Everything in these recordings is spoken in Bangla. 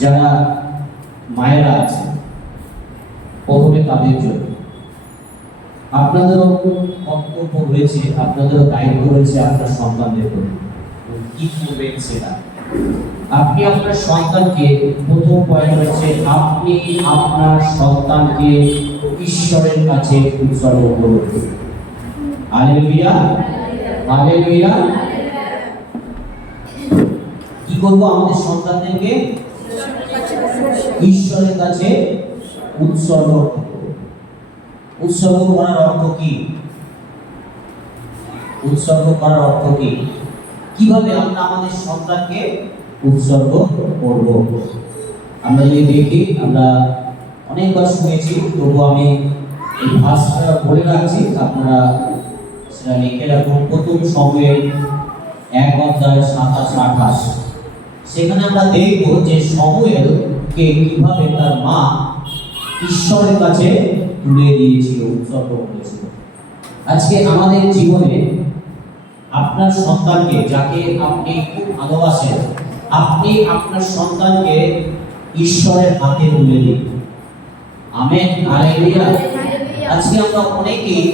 যারা মায়েরা আছে, প্রথমে তাদের জন্য আপনাদেরও কর্তব্য রয়েছে, আপনাদেরও দায়িত্ব রয়েছে আপনার সন্তানদের প্রতি। কি করবেন সেটা আপনি আপনার সন্তানকে, প্রথম পয়েন্ট হচ্ছে আপনি আপনার সন্তানকে ঈশ্বরের কাছে উৎসর্গ করুন। Hallelujah, hallelujah. কি করবো? আমাদের সন্তানদেরকে ঈশ্বরের কাছে উৎসর্গ করব। উৎসর্গ করার অর্থ কি? উৎসর্গ করার অর্থ কি? কিভাবে আমরা আমাদের সন্তানকে উৎসর্গ করব? আমরা যদি দেখি, আমরা অনেকবার শুনেছি, তবু আমি এই ভাষাটা বলে রাখছি, আপনারা সেটা লিখে রাখুন। প্রথম সময়ের 1:27-28, সেখানে আমরা দেখব যে সমুয়েলকে কিভাবে তার মা ঈশ্বরের কাছে তুলে দিয়েছিল, উৎসর্গ করেছিল। আজকে আমাদের জীবনে আপনার সন্তানকে, যাকে আপনি খুব ভালোবাসেন, আপনি আপনার সন্তানকে ঈশ্বরের হাতে তুলে দিন। Amen, hallelujah. আজকে আমরা অনেকেই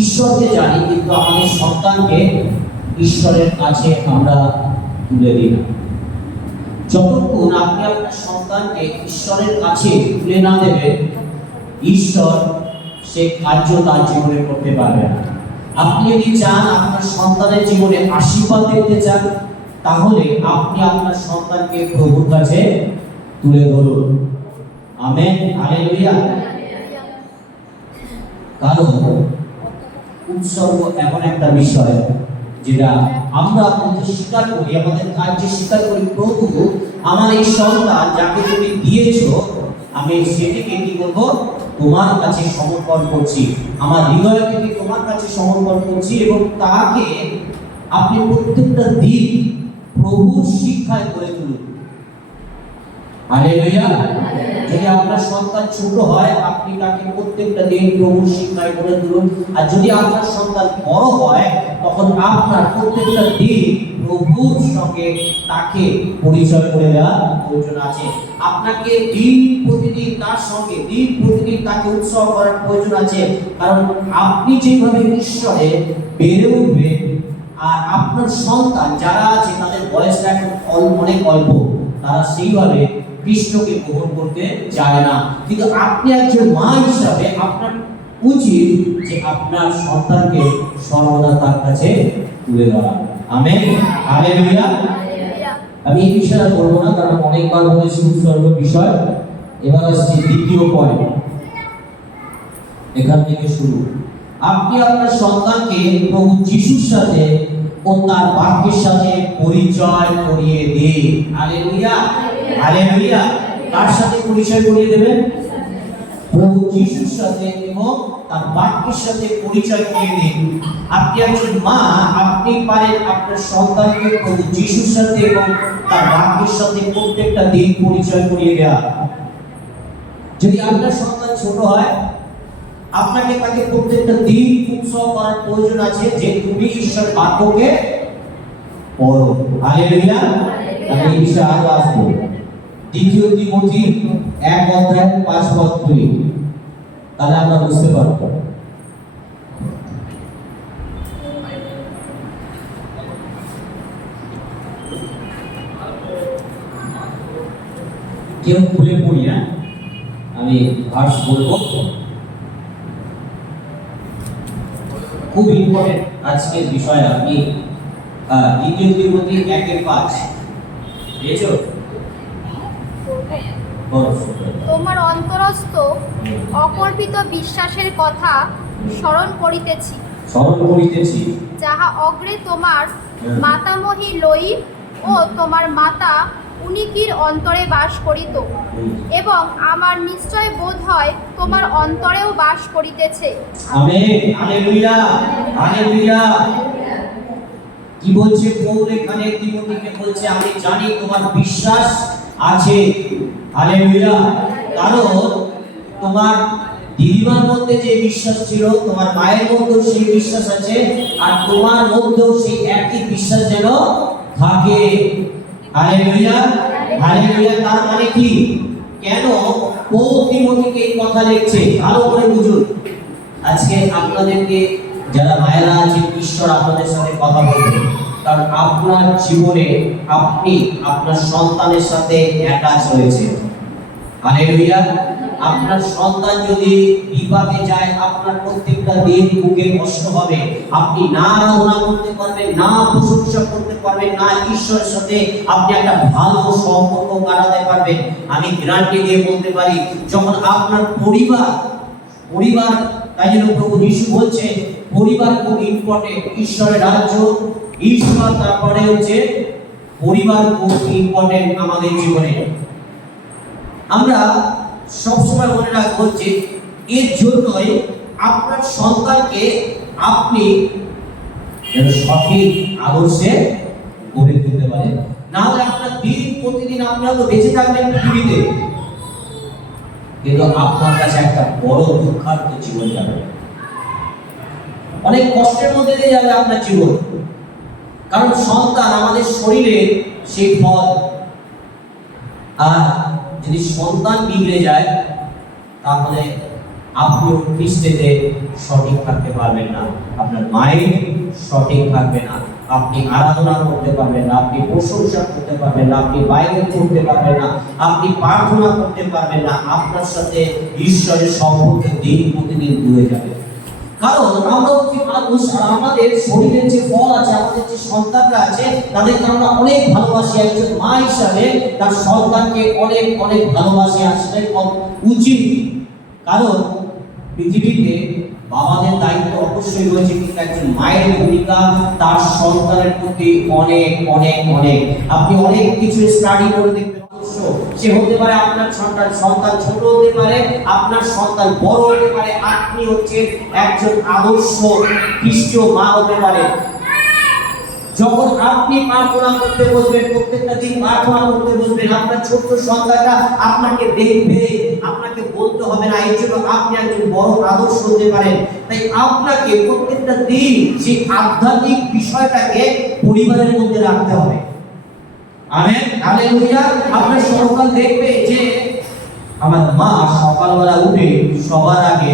ঈশ্বরকে জানি, কিন্তু আমাদের সন্তানকে ঈশ্বরের কাছে আমরা তুলে দিই না। যতক্ষণ আপনি আপনার সন্তানকে ঈশ্বরের কাছে তুলে না দেবেন, ঈশ্বর সে কার্য তার জীবনে করতে পারবে না। আপনি যদি চান আপনার সন্তানের জীবনে আশীর্বাদ দেখতে চান, তাহলে আপনি আপনার সন্তানকে প্রভুর কাছে তুলে ধরুন। Amen, hallelujah. কারণ উৎসর্গ এমন একটা বিষয় যেটা আমরা আপনাদের স্বীকার করি, আমাদের কার্যে স্বীকার করি, প্রভু আমার এই সন্তান যাকে তুমি দিয়েছো, আমি সেটিকে কি করবো? তোমার কাছে সমর্পণ করছি, আমার হৃদয় থেকে তোমার কাছে সমর্পণ করছি। এবং তাকে আপনি প্রত্যেকটা দিন প্রভুর শিক্ষায় করে তুলুন। হালেলুয়া। যদি আপনার সন্তান ছোট হয়, আপনি তাকে প্রত্যেকটা দিন প্রভুর শিক্ষায় করে তুলুন। আর যদি আপনার সন্তান বড় হয়, তখন আপনার প্রত্যেকটা দিন প্রভুর সঙ্গে তাকে পরিচয় করে দেওয়ার প্রয়োজন আছে। আপনাকে দিন প্রতিদিন তার সঙ্গে, দিন প্রতিদিন তাকে উৎসাহ করার প্রয়োজন আছে। কারণ আপনি যেভাবে ঈশ্বরে বেড়ে উঠবে, আর আপনার সন্তান যারা আছে তাদের বয়সটা এখন অনেক অল্প, তারা সেইভাবে কৃষ্ণকে গ্রহণ করতে চায় না। কিন্তু আপনি একজন মা হিসাবে আপনার উচিত যে আপনার সন্তানকে সর্বদা তার কাছে তুলে ধরা। Amen, hallelujah. আমি এই বিষয়টা বলবো না, কারণ অনেকবার বলেছি উৎসর্গ বিষয়। এবার আসছে দ্বিতীয় পয়েন্ট, এখান থেকে শুরু। আপনি আপনার সন্তানকে প্রভু যিশুর সাথে ও তার বাক্যের সাথে পরিচয় করিয়ে দিন। Hallelujah, hallelujah. কার সাথে পরিচয় করিয়ে দেবেন? প্রভু যিশুর সাথে এবং তার বাক্যের সাথে পরিচয় করিয়ে দিন। আপনি একজন মা, আপনি পারেন আপনার সন্তানকে প্রভু যিশুর সাথে এবং তার বাক্যের সাথে প্রত্যেকটা দিন পরিচয় করিয়ে দেওয়া। যদি আপনার সন্তান ছোট হয়, আপনাকে তাকে প্রত্যেকটা দিন উৎসব করার প্রয়োজন আছে যে তুমি ঈশ্বরের বাক্যকে পড়ো। হালেলুয়া। আমি এই বিষয়ে আরো আসবো। দ্বিতীয় তিমোথী 1:5-2, তাহলে আমরা বুঝতে পারবো। কেউ খুলে পড়ি না, আমি ভার্স বলবো, খুব ইম্পর্টেন্ট আজকের বিষয়। আপনি দ্বিতীয় তিমোথী 1:5 পেয়েছো? তোমার অন্তরস্থ অকল্পিত বিশ্বাসের কথা স্মরণ করিতেছি, যাহা অগ্রে তোমার মাতামহী লইব ও তোমার মাতা উনিকির অন্তরে বাস করিত, এবং আমার নিশ্চয় বোধ হয় তোমার অন্তরেও বাস করিতেছে। Amen, hallelujah, hallelujah. কি বলছে পৌল এখানে? তিমোথীকে বলছে আমি জানি তোমার বিশ্বাস আছে। হালেলুয়া। কারণ তোমার দিদিমার মধ্যে যে বিশ্বাস ছিল, তোমার মায়ের মধ্যেও সেই বিশ্বাস আছে, আর তোমার মধ্যেও সেই একই বিশ্বাস যেন থাকে। হালেলুয়া। হালেলুয়া। তার মানে কি? কেন পৌল তিমোথীকে এই কথা লিখছে? ভালো করে বুঝুন। আজকে আপনাদেরকে যারা মায়েরা আছে, ঈশ্বর আপনাদের সাথে কথা বলবে, কারণ আপনার জীবনে আপনি আপনার সন্তানের সাথে অ্যাটাচ হয়েছে। হালেলুয়া। আপনার সন্তান যদি বিপাকে যায়, আপনার প্রত্যেকটা দিন বুকে কষ্ট হবে। আপনি না আরাধনা করতে পারবেন, না প্রশংসা করতে পারবেন, না ঈশ্বরের সাথে আপনি একটা ভালো সম্পর্ক কাটাতে পারবেন। আমি গ্যারান্টি দিয়ে বলতে পারি, যখন আপনার পরিবার, তাই জন্য প্রভু যিশু বলছে পরিবার খুব ইম্পর্টেন্ট। ঈশ্বরের রাজ্য, ঈশ্বর, তারপরে হচ্ছে পরিবার খুব ইম্পর্টেন্ট আমাদের জীবনে। আমরা সবসময় মনে রাখবো যে এর জন্যই আপনার সন্তানকে আপনি সঠিক আদর্শে গড়ে তুলতে পারেন। না হলে আপনার দিন প্রতিদিন আপনারা তো বেঁচে থাকবেন পৃথিবীতে, কিন্তু আপনার কাছে একটা বড় দুঃখার্ত জীবন যাবে, অনেক কষ্টের মধ্যে দিয়ে যাবে আপনার জীবন। কারণ সন্তান আমাদের শরীরে সেই ফল, আর যদি সন্তান বিগড়ে যায় তাহলে আপনি খ্রিস্টেতে সঠিক থাকতে পারবেন না, আপনার মাইন্ড সঠিক থাকবে না, আপনি আরাধনা করতে পারবেন না, আপনি প্রশংসা করতে পারবেন না, আপনি বাইবেল পড়তে পারবেন না, আপনি প্রার্থনা করতে পারবেন না, আপনার সাথে ঈশ্বরের সম্পর্ক দিন প্রতিদিন দূরে যাবে। কারণ আমরা কি মানুষ, আমাদের শরীরের যে ফল আছে, আমাদের যে সন্তানরা আছে, তাদেরকে আমরা অনেক ভালোবাসি। একজন মা হিসাবে তার সন্তানকে অনেক অনেক ভালোবাসি, আসলে উচিত। কারণ পৃথিবীতে বাবাদের দায়িত্ব অবশ্যই রয়েছে, কিন্তু একজন মায়ের ভূমিকা তার সন্তানের প্রতি অনেক অনেক অনেক। আপনি অনেক কিছু স্টাডি করে দেখবেন, সে হতে পারে আপনার সন্তান ছোট হতে পারে, আপনার সন্তান বড় হতে পারে, আপনি হচ্ছে একজন আদর্শ খ্রিস্টীয় মা হতে পারে। যখন আপনি প্রার্থনা করতে বসবেন, প্রত্যেকটা দিন প্রার্থনা করতে বসবেন, আপনার ছোট্ট সন্তানরা আপনাকে দেখবে, আপনাকে বলতে হবে না, এই জন্য আপনি একজন বড় আদর্শ হতে পারেন। তাই আপনাকে প্রত্যেকটা দিন সেই আধ্যাত্মিক বিষয়টাকে পরিবারের মধ্যে রাখতে হবে। Amen, hallelujah. আপনার সন্তান দেখবে যে আমার মা সকালবেলা উঠে সবার আগে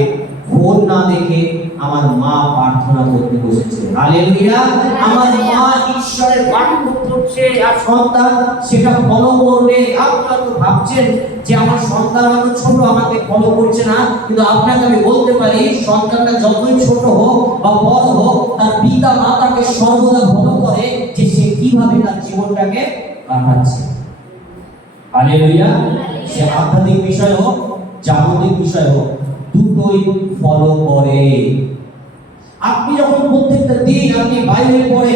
ফোন না দেখে আমার মা প্রার্থনা করতে বসেছে। হালেলুয়া। আমার মা ঈশ্বরের বাক্য পড়ছে, আর সন্তান সেটা ফলো করবে। আপনারা তো ভাবছেন যে আমার সন্তান হয়তো ছোট, আমাকে ফলো করছে না, কিন্তু আপনাকে আমি বলতে পারি সন্তানটা যতই ছোট হোক বা বড় হোক, তার পিতা মাতাকে সর্বদা ফলো করে যে সে কিভাবে তার জীবনটাকে কাটাচ্ছে। হালেলুয়া। সে আধ্যাত্মিক বিষয় হোক, জাগতিক বিষয় হোক, দুটোই ফলো করে। আপনি যখন প্রত্যেকটা দিন আপনি বাইবেল পড়ে,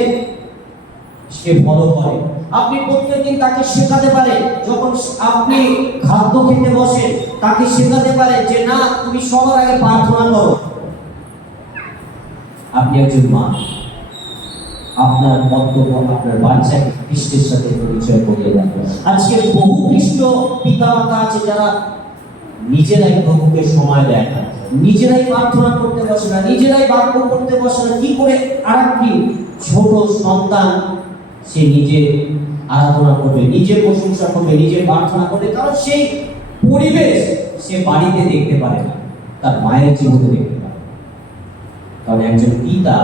সে ফলো করে। আপনি প্রত্যেকদিন তাকে শেখাতে পারে, যখন আপনি খাদ্য খেতে বসেন তাকে শেখাতে পারে যে না, তুমি সবার আগে প্রার্থনা করো। আপনি একজন মা, আপনার কর্তব্য আপনার বাচ্চাকে খ্রিস্টের সাথে পরিচয় করিয়ে দেন। আজকে বহু খ্রিস্ট পিতামাতা আছে যারা নিজেরাই প্রভুকে সময় দেয় না, নিজেরাই প্রার্থনা করতে বসে না, নিজেরাই বাক্য করতে বসে না। কি করে আরেকটি ছোট সন্তান সে নিজে আরাধনা করবে, নিজে প্রশংসা করবে, নিজে প্রার্থনা করবে? কারণ সেই পরিবেশ সে বাড়িতে দেখতে পারে না, তার মায়ের জীবনে দেখতে পারে। কারণ একজন পিতা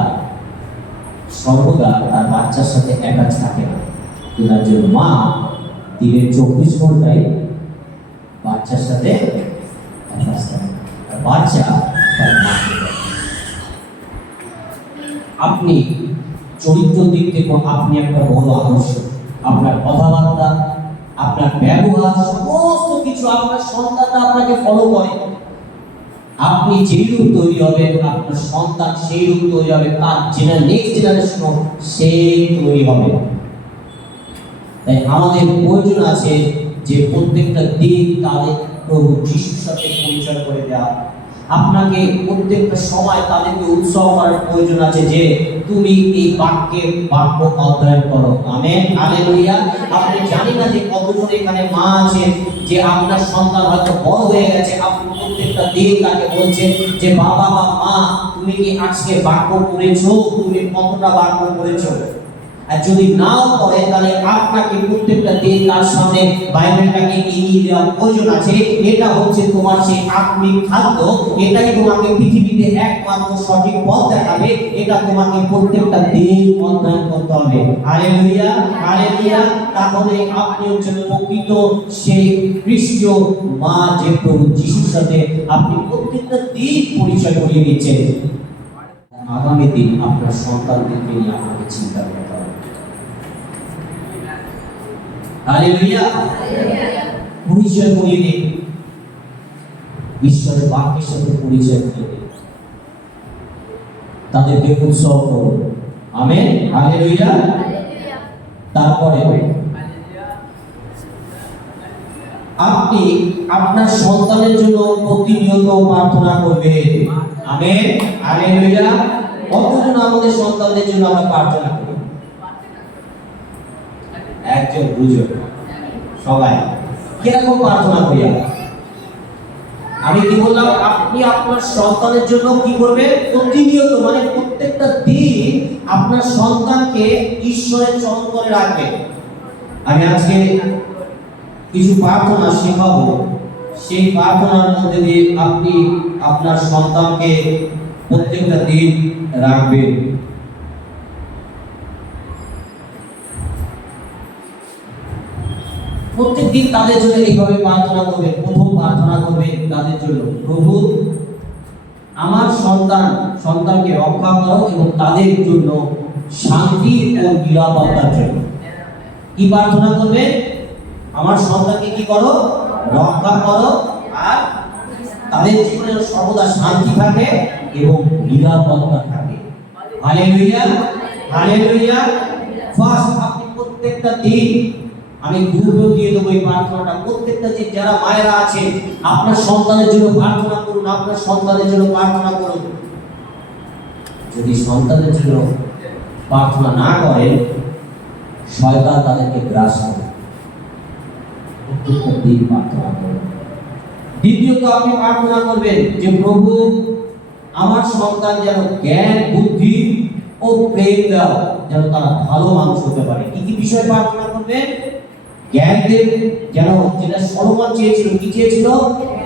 সর্বদা তার বাচ্চার সাথে অ্যাটাচ থাকে না, কিন্তু একজন মা দিনের 24 ঘন্টায় বাচ্চার সাথে অ্যাটাচ থাকে, আর বাচ্চা তার মাকে দেখে। আপনি চরিত্র দিক থেকে আপনি একটা বড় আদর্শ। আপনার কথাবার্তা, আপনার ব্যবহার, সমস্ত কিছু আপনার সন্তানরা আপনাকে ফলো করে। আপনি যেই রূপ তৈরি হবেন, আপনার সন্তান সেই রূপ তৈরি হবে, তার নেক্সট জেনারেশন সেই তৈরি হবে। তাই আমাদের প্রয়োজন আছে যে প্রত্যেকটা দিন তাদের প্রভু যিশুর সাথে পরিচয় করে দেওয়া। আপনাকে প্রত্যেকটা সময় তাদেরকে উৎসাহ করার প্রয়োজন আছে যে তুমি এই বাক্য অধ্যয়ন করো। Amen, hallelujah. আপনি জানি না যে কতজন এখানে মা আছে যে আপনার সন্তান হয়তো বড় হয়ে গেছে, আপনি প্রত্যেকটা দিন তাকে বলছেন যে বাবা বা মা, তুমি কি আজকে বাক্য পড়েছো? তুমি কতটা বাক্য পড়েছো? আর যদি নাও করে তাহলে আপনাকে প্রত্যেকটা দিন তার সামনে বাইবেলটাকে এগিয়ে দেওয়া প্রয়োজন আছে। এটা হচ্ছে তোমার সেই আত্মিক খাদ্য, এটাই তোমাকে পৃথিবীতে একমাত্র সঠিক পথ দেখাবে। এটা তোমাকে প্রত্যেকটা দিন অধ্যয়ন করতে হবে। Hallelujah, hallelujah. তাহলে আপনি হচ্ছেন প্রকৃত সেই খ্রিস্টীয় মা, যে প্রভু যিশুর সাথে আপনি প্রত্যেকটা দিন পরিচয় করিয়ে দিচ্ছেন। আগামী দিন আপনার সন্তানদেরকে নিয়ে আপনাকে চিন্তা করতে হবে। হালেলুয়া, পরিচয় করিয়ে দিন, ঈশ্বরের বাক্যের সাথে পরিচয় করিয়ে দিন, তাদেরকে উৎসব করুন। Amen, hallelujah. তারপরে আপনি আপনার সন্তানের জন্য প্রতিনিয়ত প্রার্থনা করবেন। Amen, hallelujah. কতজন আমাদের সন্তানদের জন্য আমরা প্রার্থনা করি? একজন, দুজন, সবাই। কিরকম প্রার্থনা করি? আমি কি বললাম? আপনি আপনার সন্তানের জন্য কি করবেন? প্রতিনিয়ত, মানে প্রত্যেকটা দিন আপনার সন্তানকে ঈশ্বরের চরণ করে রাখবেন। আমি আজকে কিছু প্রার্থনা শেখাবো, সেই প্রার্থনার মধ্যে দিয়ে আপনি আপনার সন্তানকে প্রত্যেকটা দিন রাখবেন। প্রত্যেক দিন তাদের জন্য এইভাবে প্রার্থনা করবেন। প্রথম প্রার্থনা করবেন তাদের জন্য, প্রভু আমার সন্তানকে রক্ষা করো এবং তাদের জন্য শান্তি ও নিরাপত্তার জন্য। কি প্রার্থনা করবেন? আমার সন্তানকে কি করো? রক্ষা করো, আর তাদের জীবনে সর্বদা শান্তি থাকে এবং নিরাপত্তা থাকে। Hallelujah, hallelujah. ফার্স্ট, আপনি প্রত্যেকটা দিন, আমি গুরুত্ব দিয়ে দেবো এই প্রার্থনাটা, প্রত্যেকটা দিন যারা মায়েরা আছেন আপনার সন্তানের জন্য প্রার্থনা করুন, আপনার সন্তানের জন্য প্রার্থনা করুন। যদি সন্তানের জন্য প্রার্থনা না করেন, শয়তান তাদেরকে গ্রাস করে। প্রত্যেকটা দিন প্রার্থনা করুন। দ্বিতীয়ত, আপনি প্রার্থনা করবেন যে প্রভু আমার সন্তান যেন জ্ঞান, বুদ্ধি ও প্রেম দাও, যেন তারা ভালো মানুষ হতে পারে। কি কি বিষয় প্রার্থনা করবেন? জ্ঞান দেব, যেন, যেটা সলোমন চেয়েছিল, কি চেয়েছিল?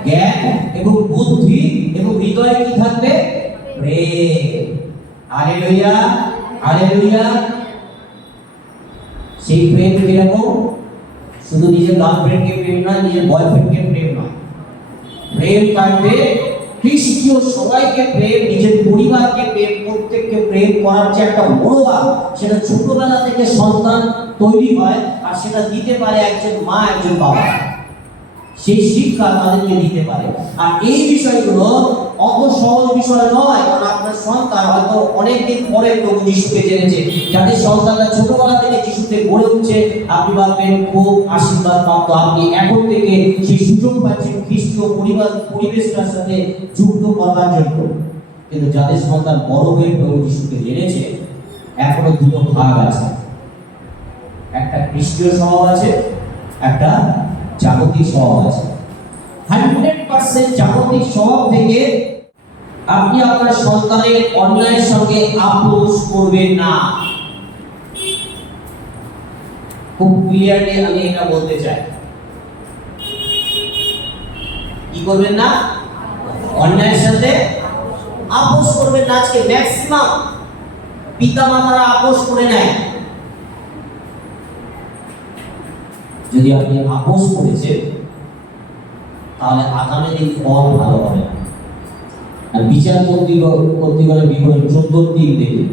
জ্ঞান এবং বুদ্ধি, এবং হৃদয়ে কি থাকবে? প্রেম। Hallelujah, hallelujah. সেই প্রেম কিরকম? শুধু নিজের গার্লফ্রেন্ডকে প্রেম নয়, নিজের বয়ফ্রেন্ডকে প্রেম নয়, প্রেম থাকবে খ্রিস্টীয় সবাইকে প্রেম, নিজের পরিবারকে প্রেম, প্রত্যেককে প্রেম করার যে একটা মনোভাব, সেটা ছোটবেলা থেকে সন্তান তৈরি হয়, আর সেটা দিতে পারে একজন মা, একজন বাবা। সেই শিক্ষা তাদেরকে দিতে পারে। আর এই বিষয়গুলো অত সহজ বিষয় নয়, কারণ আপনার সন্তান হয়তো অনেকদিন পরে প্রভু যিশুকে জেনেছে। যাদের সন্তানরা ছোটবেলা থেকে যিশুতে গড়ে উঠছে, আপনি ভাববেন খুব আশীর্বাদ প্রাপ্ত, আপনি এখন থেকে সেই সুযোগ পাচ্ছেন খ্রিস্টীয় পরিবেশটার সাথে যুক্ত করার জন্য। কিন্তু যাদের সন্তান বড় হয়ে প্রভু যিশুকে জেনেছে, এখনো দুটো ভাগ আছে, একটা খ্রিস্টীয় স্বভাব আছে, একটা জাগতিক স্বভাব আছে। 100% জাগতিক স্বভাব থেকে আপনি আপনার সন্তানের অন্যায়ের সঙ্গে আপোষ করবেন না। খুব ক্লিয়ারলি আমি এটা বলতে চাই। কি করবেন না? অন্যায়ের সাথে আপোষ করবেন না। আজকে ম্যাক্সিমাম পিতামাতারা আপোষ করে নেয়। যদি আপনি আপোষ করেছেন, তাহলে আগামী দিন ফল ভালো হবে না। আর বিচার করতে গেলে বিপরীত 14 দেখে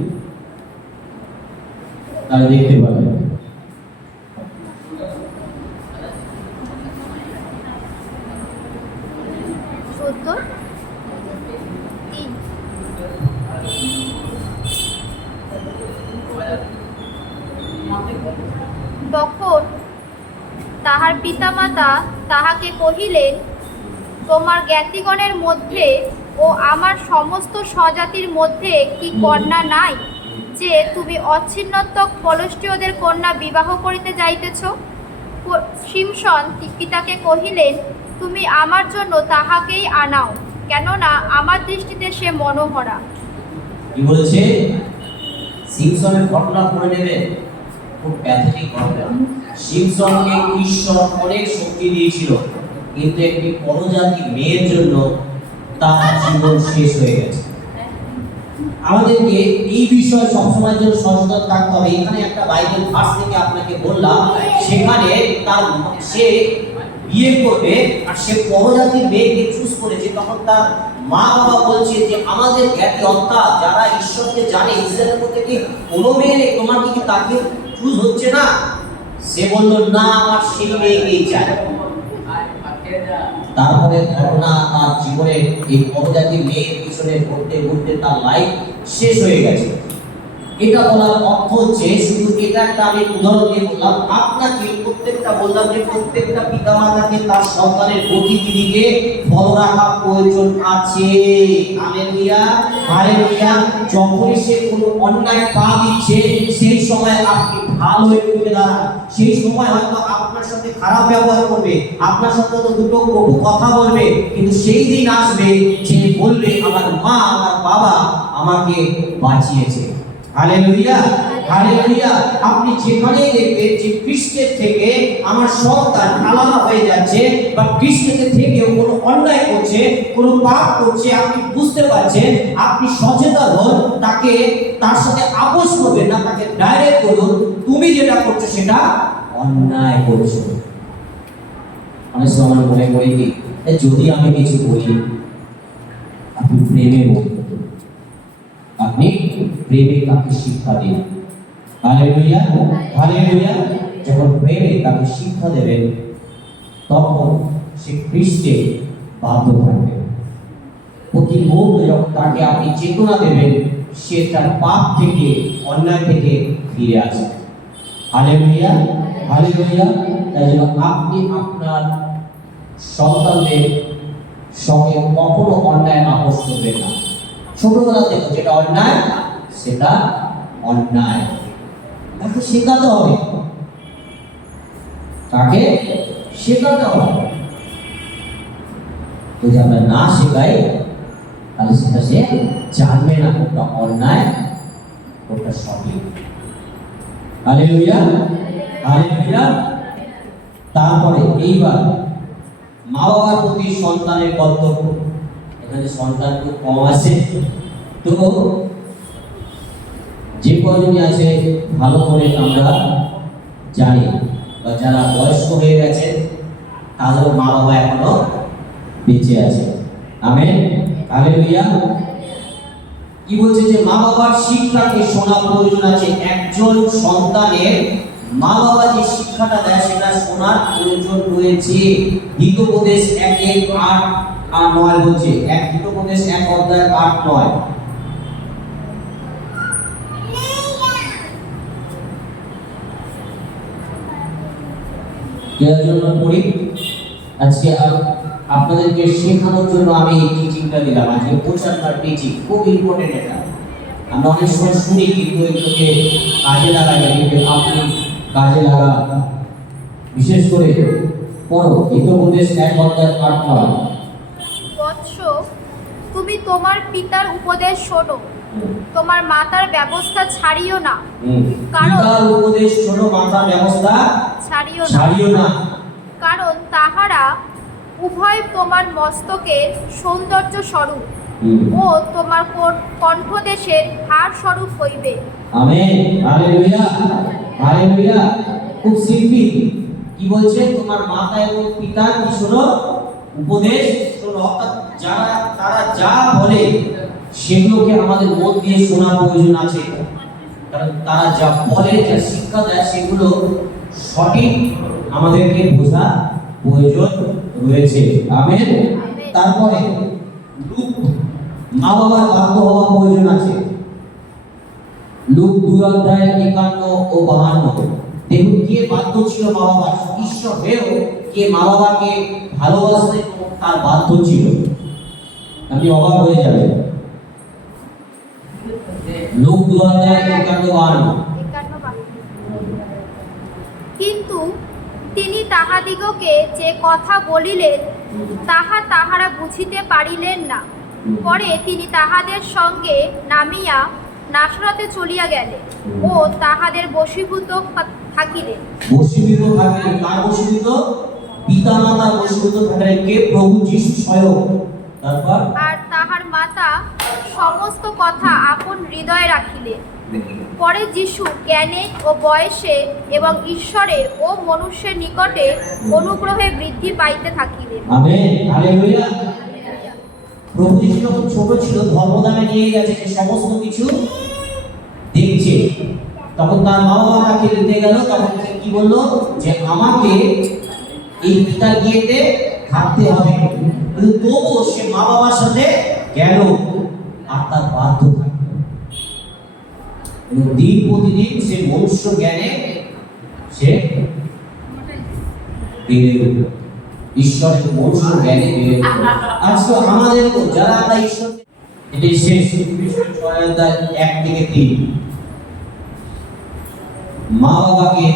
তাহলে দেখতে পাবেন। তখন তাহার পিতামাতা তাহাকে কহিলেন, তোমার জ্ঞাতিগণের মধ্যে ও আমার সমস্ত স্বজাতির মধ্যে কি কন্যা নাই, যে তুমি অচ্ছিন্নত্বক ফলস্টীয়দের কন্যা বিবাহ করিতে যাইতেছ? শিমশন পিতাকে কহিলেন, তুমি আমার জন্য তাহাকেই আনাও, কেননা আমার দৃষ্টিতে সে মনোহরা। কি বলেছে? শিমশনের ঘটনা পড়ে নেবে, খুব প্যাথেটিক ঘটনা। সিমসনকে ঈশ্বর অনেক শক্তি দিয়েছিল, কিন্তু একটি পরজাতি মেয়ের জন্য তার জীবন শেষ হয়ে গেছে। আমাদেরকে এই বিষয়ে সবসময় জন্য সচেতন থাকতে হবে। এখানে একটা বাইবেল ভার্স থেকে আপনাকে বললাম, সেখানে সে বিয়ে করবে আর সে পরজাতির মেয়েকে চুজ করেছে। তখন তার মা বাবা বলছে যে আমাদের জ্ঞাতি অর্থাৎ যারা ঈশ্বরকে জানে, ইসরায়েলের মধ্যে কি কোনো মেয়ে নেই, তোমার কি তাকে চুজ হচ্ছে না? সে বলল না, আমার সেই মেয়েকেই চাই। তারপরে ঘটনা তার জীবনে এই পরজাতির মেয়ের পিছনে ঘুরতে ঘুরতে তার লাইফ শেষ হয়ে গেছে। এটা বলার অর্থ হচ্ছে, শুধু এটা একটা আমি উদাহরণ দিয়ে বললাম আপনাকে, প্রত্যেকটা বললাম যে প্রত্যেকটা পিতামাতাকে তার সন্তানের গতিবিধিকে ফলো রাখা প্রয়োজন আছে। Hallelujah, hallelujah. যখনই সে কোনো অন্যায় পা দিচ্ছে, সেই সময় আপনি ভালো হয়ে উঠে দাঁড়ান। সেই সময় হয়তো আপনার সাথে খারাপ ব্যবহার করবে, আপনার সাথে তো দুটো কটু কথা বলবে, কিন্তু সেই দিন আসবে যে বলবে আমার মা আমার বাবা আমাকে বাঁচিয়েছে। Hallelujah, hallelujah. আপনি যেখানেই দেখবেন যে খ্রিস্টের থেকে আমার সন্তান আলাদা হয়ে যাচ্ছে বা খ্রিস্টের থেকেও কোনো অন্যায় করছে, কোনো পাপ করছে, আপনি বুঝতে পারছেন, আপনি সচেতন হন, তাকে তার সাথে আপোষ করবেন না, তাকে ডাইরেক্ট বলুন তুমি যেটা করছো সেটা অন্যায় করছো। অনেক সময় আমরা মনে করি কি, যদি আমি কিছু বলি, আপনি প্রেমে বলুন, আপনি প্রেমে তাকে শিক্ষা দিন। Hallelujah, hallelujah. যখন প্রেমে তাকে শিক্ষা দেবেন, তখন সে খ্রিস্টে বাধ্য থাকবে। প্রতি মুহূর্তে যখন তাকে আপনি চেতনা দেবেন, সে তার পাপ থেকে, অন্যায় থেকে ফিরে আসে। Hallelujah, hallelujah. তাই জন্য আপনি আপনার সন্তানদের সঙ্গে কখনো অন্যায় আপোষ করবেন না। ছোটবেলা থেকে যেটা অন্যায় সেটা অন্যায়, তাকে শেখাতে হবে, তাকে শেখাতে হবে। যদি আমরা না শেখাই, তাহলে সেটা সে জানবে না কোনটা অন্যায় কোনটা সঠিক। Hallelujah, hallelujah. তারপরে এইবার মা বাবার প্রতি সন্তানের কর্তব্য। এখানে সন্তান খুব কম আছে, তো যে কজনই আছে ভালো করে আমরা জানি, বা যারা বয়স্ক হয়ে গেছে তাদের মা বাবা এখনো বেঁচে আছে। Amen, hallelujah. কি বলছে যে মা বাবার শিক্ষাকে শোনা প্রয়োজন আছে। একজন সন্তানের মা বাবা যে শিক্ষাটা দেয় সেটা শোনার প্রয়োজন রয়েছে। হিতোপদেশ 1:8 আর 9 বলছে, হিতোপদেশ 1:8-9। এর জন্য পড়ি। আজকে আপনাদেরকে শেখানোর জন্য আমি এই টিচিংটা দিলাম। আজকে প্রচারণার টিচিং খুব ইম্পর্টেন্ট। এটা আমরা অনেক সময় শুনি, কিন্তু এগুলোকে কাজে লাগাই না। কিন্তু আপনি কাজে লাগা, বিশেষ করে পড়ো হিতোপদেশ 1:8-9। বৎস, তুমি তোমার পিতার উপদেশ শোনো, তোমার মাতার ব্যবস্থা ছাড়িও না, কারণ পিতার উপদেশ শোনো, মাতার ব্যবস্থা ছাড়িও না, কারণ তাহারা উভয় তোমার মস্তকের সৌন্দর্য স্বরূপ ও তোমার কণ্ঠদেশের হার স্বরূপ হইবে। Amen, hallelujah, hallelujah. খুব সিম্পল। কি বলছে? তোমার মাতা এবং পিতা কি শোনো? উপদেশ শোনো। অর্থাৎ তারা যা বলে সেগুলোকে আমাদের মন দিয়ে শোনা প্রয়োজন আছে, কারণ তারা যা বলে, যা শিক্ষা দেয়, সেগুলো সঠিক আমাদেরকে বোঝা প্রয়োজন রয়েছে। আমেন। তারপরে মা বাবার বাধ্য হওয়া প্রয়োজন আছে। লুক 2:51-52। দেখুন কে বাধ্য ছিল মা বাবা। ঈশ্বর হয়েও কে মা বাবাকে ভালোবাসতে তার বাধ্য ছিল। আপনি অবাক হয়ে যাবেন। লুক 2:51-52। কিন্তু তিনি তাহাদিগকে যে কথা বলিলেন তাহারা বুঝিতে পারিলেন না। পরে তিনি তাহাদের সঙ্গে নামিয়া নাসরতে চলিয়া গেলেন ও তাহাদের বশীভূত থাকিলেন। বশীভূত থাকলেন, কার বশীভূত? পিতা মাতার বশীভূত থাকলেন কে? প্রভু যিশু স্বয়ং। তারপর আর তাহার মাতা সমস্ত কথা আপন হৃদয়ে রাখিলেন। পরে যিশু জ্ঞানে ও বয়সে এবং ঈশ্বরের ও মনুষ্যের নিকটে অনুগ্রহে বৃদ্ধি পাইতে থাকিলেন। Amen, hallelujah. প্রভু যিশু যখন ছোট ছিল, ধর্মদানে নিয়ে গেছে, যে সমস্ত কিছু দেখছে, তখন তার মা বাবা তাকে নিতে গেল, তখন সে কি বললো? যে আমাকে এই পিতার বিয়েতে থাকতে হবে। কিন্তু তবুও সে মা বাবার সাথে গেল, আর তার বাধ্য থাকলো। এবং দিন প্রতিদিন সে মনুষ্য জ্ঞানে সে বেড়ে উঠল, ঈশ্বরের মনুষ্য জ্ঞানে বেড়ে উঠল। আজকে আমাদের যারা আমরা ঈশ্বর, এটি শেষ 1 থেকে 3। মা বাবাকে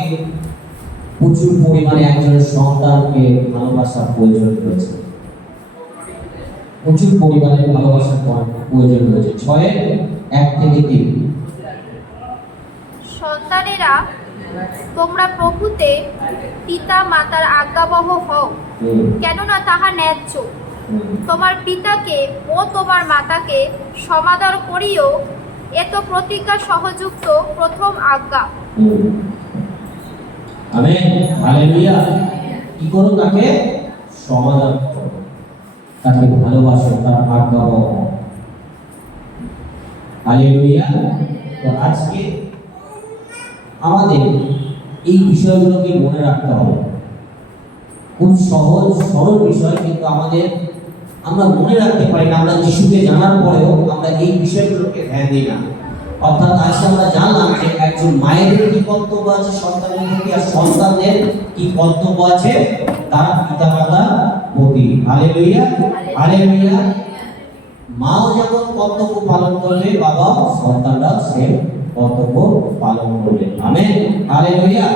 প্রচুর পরিমাণে একজনের সন্তানকে ভালোবাসার প্রয়োজন রয়েছে, প্রচুর পরিমাণে ভালোবাসার প্রয়োজন রয়েছে। 1 থেকে 3। সন্তানেরা, তোমরা প্রভুতে পিতা মাতার আজ্ঞাবহ হও, কেননা তাহা ন্যায্য। তোমার পিতাকে ও তোমার মাতাকে সমাদর করিও, এ তো প্রতিজ্ঞা সহযুক্ত প্রথম আজ্ঞা। Amen, hallelujah. কি করো? তাকে সমাদর করো, তাকে ভালোবাসো, তার আজ্ঞা পালন। হালেলুয়া। তো আজকে আমাদের এই বিষয়গুলোকে মনে রাখতে হবে। খুব সহজ সরল বিষয়, কিন্তু আমরা মনে রাখতে পারি না। আমরা যিশুকে জানার পরেও আমরা এই বিষয়গুলোকে ধ্যান দিই না। অর্থাৎ আজকে আমরা জানলাম যে একজন মায়েদের কি কর্তব্য আছে সন্তানের প্রতি, আর সন্তানদের কি কর্তব্য আছে তার পিতা মাতার প্রতি। Hallelujah, hallelujah. মাও যেমন কর্তব্য পালন করবে, বাবা সন্তানরা সে কর্তব্য পালন করবে। Amen, hallelujah.